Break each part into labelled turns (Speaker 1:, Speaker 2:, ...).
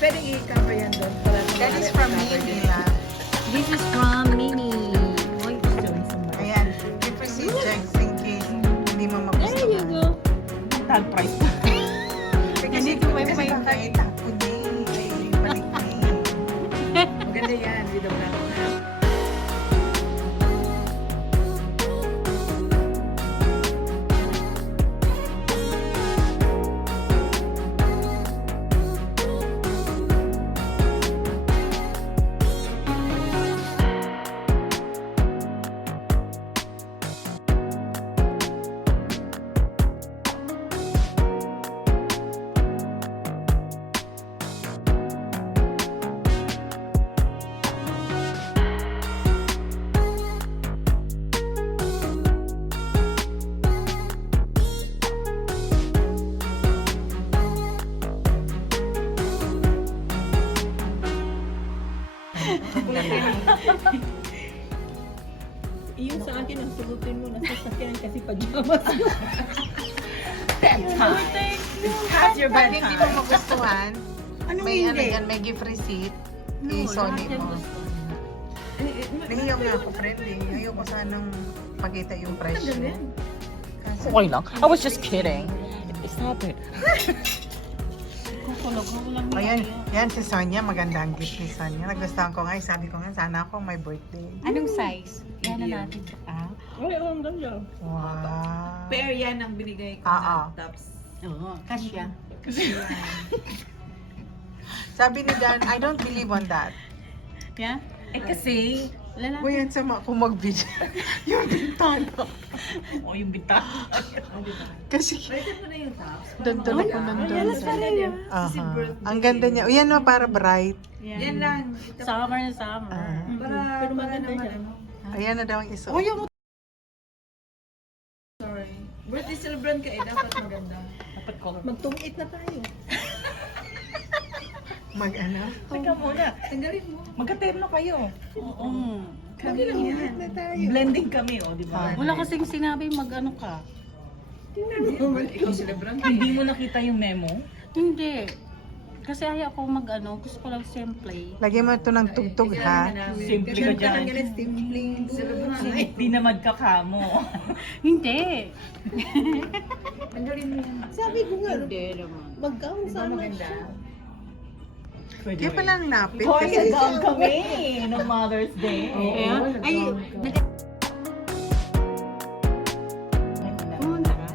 Speaker 1: Pwede i-cover yan doon.
Speaker 2: That is from Mimi.
Speaker 3: This is from Mimi. Why is doing some more?
Speaker 2: Ayan. Give us si Jags in case hindi mo
Speaker 3: There you
Speaker 2: magustuhan.
Speaker 3: go. Tag price.
Speaker 2: Kasi
Speaker 3: Nandito may
Speaker 2: kasi
Speaker 3: may-
Speaker 2: baka itapon niya eh. Ay, balik na eh.
Speaker 1: Maganda yan. With the black na.
Speaker 3: Yung sa akin, ang sulutin mo, nasa sakyan kasi pajamas yun.
Speaker 1: Half your
Speaker 2: Pag
Speaker 1: bed
Speaker 2: hindi
Speaker 1: time.
Speaker 2: mo magustuhan,
Speaker 3: Anong
Speaker 2: may ano
Speaker 3: hindi?
Speaker 2: yan, may gift receipt.
Speaker 3: No,
Speaker 2: I-solid
Speaker 3: lahat yan
Speaker 2: mo.
Speaker 3: gusto.
Speaker 2: Nahiyaw nga ako, friend eh. Ayaw ko sanang pakita yung presyo. Kaso,
Speaker 4: Okay lang. I was just kidding. Stop it.
Speaker 3: Kukulog ako lang.
Speaker 2: ayan, yan si Sonia, maganda ang gift ni Sonia. Nagustuhan ko nga, sabi ko nga, sana ako may birthday.
Speaker 3: Anong size? Yan na natin. Ah?
Speaker 4: Okay, ang ganda.
Speaker 2: Wow.
Speaker 1: Pair yan ang binigay ko
Speaker 2: Oo.
Speaker 1: na tops.
Speaker 3: Oo, kasya.
Speaker 2: Sabi ni Dan, I don't believe on that.
Speaker 3: Yeah?
Speaker 1: Eh kasi,
Speaker 3: Lalaki.
Speaker 2: Uy, yan sama kung mag-video. yung bintana.
Speaker 4: O yung bita.
Speaker 2: Kasi,
Speaker 1: pwede mo na yung tops.
Speaker 2: dandan ako nandun.
Speaker 3: Yes, pala yun.
Speaker 2: Aha. Ang ganda niya. Uy, yan o, para bright.
Speaker 1: Yan lang.
Speaker 3: Summer na summer.
Speaker 2: Ah.
Speaker 1: Para,
Speaker 3: Pero
Speaker 1: para
Speaker 3: maganda
Speaker 1: naman
Speaker 3: siya.
Speaker 1: ano.
Speaker 2: Ayan na daw ang iso.
Speaker 3: Oh, yung
Speaker 1: Sorry. Birthday celebrant ka eh, dapat maganda.
Speaker 4: Dapat color.
Speaker 3: magtungit na tayo.
Speaker 2: Mag-ano?
Speaker 4: Teka muna.
Speaker 1: Tanggalin mo.
Speaker 4: Magka-terno kayo.
Speaker 3: Oo.
Speaker 1: Kami lang yan.
Speaker 4: Blending kami, o, di ba?
Speaker 2: Ah.
Speaker 3: Wala kasing sinabi mag-ano ka.
Speaker 1: Ikaw celebrant ka.
Speaker 4: Hindi mo nakita yung memo?
Speaker 3: Hindi. Kasi ayaw ko mag-ano. Gusto ko lang simple.
Speaker 2: Lagyan mo ito ng tugtug, ha?
Speaker 4: Simple ka dyan.
Speaker 1: Celebrant.
Speaker 4: Hindi na magkakamo.
Speaker 3: Hindi.
Speaker 1: Tanggalin mo yan.
Speaker 3: Sabi ko nga. Hindi naman. Mag-gown
Speaker 1: Di ba maganda?
Speaker 4: Pwede
Speaker 2: Kaya pala ang napit.
Speaker 4: Hoy,
Speaker 2: Kasi,
Speaker 4: nag-gown kami nung Mother's Day.
Speaker 3: Ay, pumunta ka?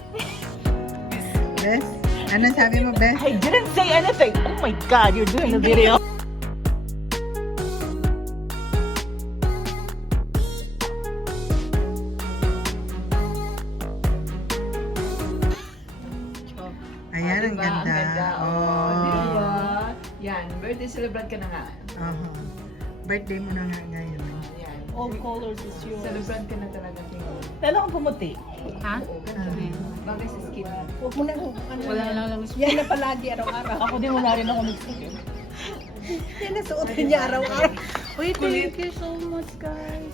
Speaker 2: Bes, ano sabi mo, Bes?
Speaker 4: I didn't say anything. Oh my God, you're doing the video.
Speaker 2: Ayan, ang
Speaker 1: Diba?
Speaker 2: ganda.
Speaker 1: Ang ganda.
Speaker 2: Oh.
Speaker 1: Diba? Yan, birthday celebrant ka na nga.
Speaker 2: Aha. Birthday mo na nga ngayon.
Speaker 1: Yan.
Speaker 3: All colors is yours.
Speaker 1: Celebrant ka na talaga. Tingnan.
Speaker 4: Lalo kang pumuti.
Speaker 3: Ha?
Speaker 1: Oo, ganda. Bagay sa skin.
Speaker 3: Huwag mo na ano. Wala lang lang.
Speaker 5: Yan na palagi araw-araw.
Speaker 4: Ako din, wala rin ako nag-skip.
Speaker 5: Yan na suotin niya araw-araw.
Speaker 3: Wait, thank you so much, guys.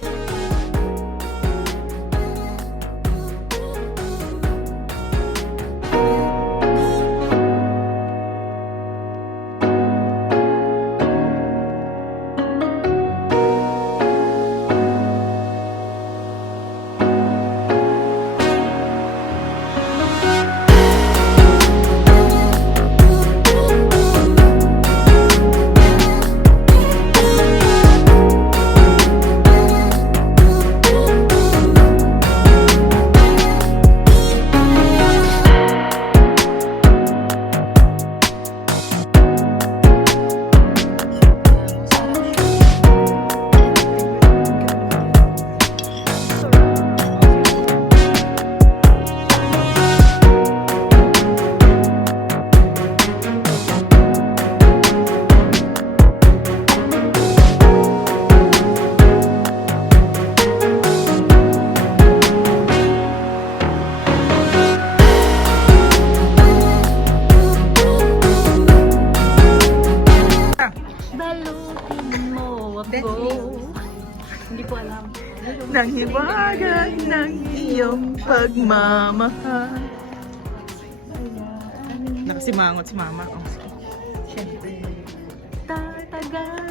Speaker 4: Nang hiwaga ng iyong pagmamahal. Nakasimangot si mama. Oh, sige.
Speaker 2: Siyempre.
Speaker 4: Tatagal.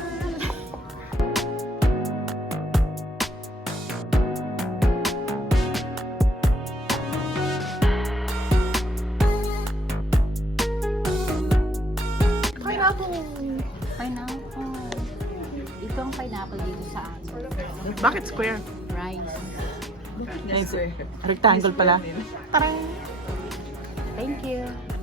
Speaker 6: Pineapple. Ito ang pineapple dito sa amin.
Speaker 4: Bakit square?
Speaker 6: Rice.
Speaker 4: Nice. Rectangle pala.
Speaker 6: Thank you.